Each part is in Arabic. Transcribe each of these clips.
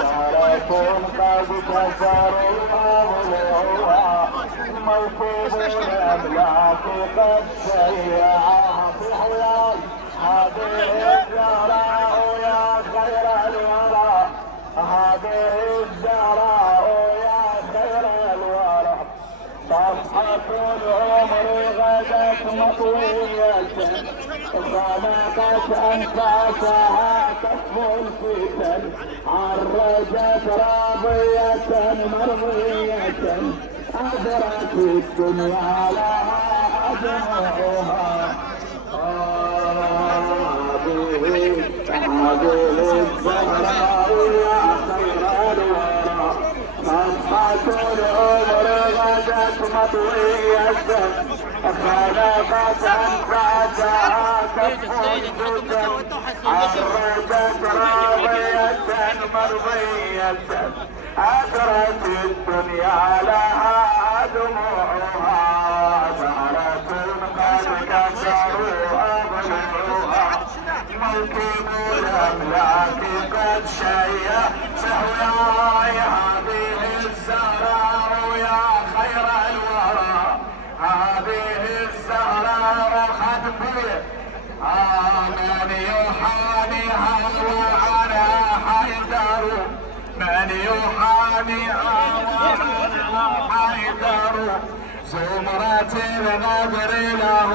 شارة قد كسروا أغلوها موكب الأملاك قد شيعها في حياي هذه الزهراء يا خير الورى هذه الزهراء يا خير الورى صفحة العمر غدت مطوية خلقت أنفاسها تكفو الفتن عرجت راضية مرضية أدرت الدنيا لها أدمعها هذه الزهراء يا خير الورى صفحة العمر غدت مطوية خلقت أنفاسها تكفو الفتن عرجت راضية مرضية أدرت الدنيا لها دموعها زهرة قد كسروا أضلوعها موكب الأملاك قد شيع سهواي هذه الزهراء يا خير الورى هذه الزهراء قد بيت من يحاميها وعنها حيدر من يحاميها وعنها حيدر زمرة الغدر له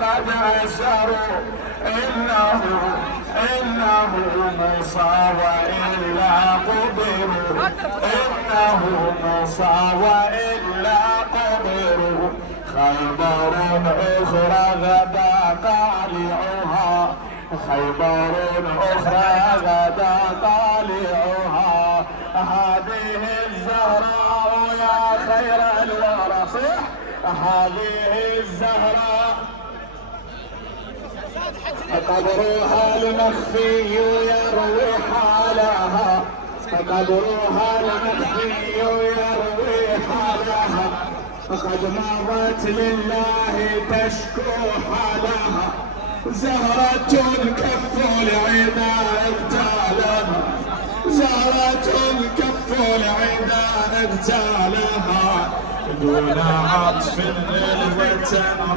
قد أسروا إنه مصاب إلا قدروا إنه مصاب إلا قدروا خيبر أخرى غدا طالعها خيبر أخرى غدا طالعها هذه الزهراء يا خير الورى صح هذه الزهراء قبرها المخفي يروي حالها قبرها المخفي يروي حالها قد مضت لله تشكو حالها زهرة كف العدا اغتالها زهرة كف العدا اغتالها دون عطف للوتن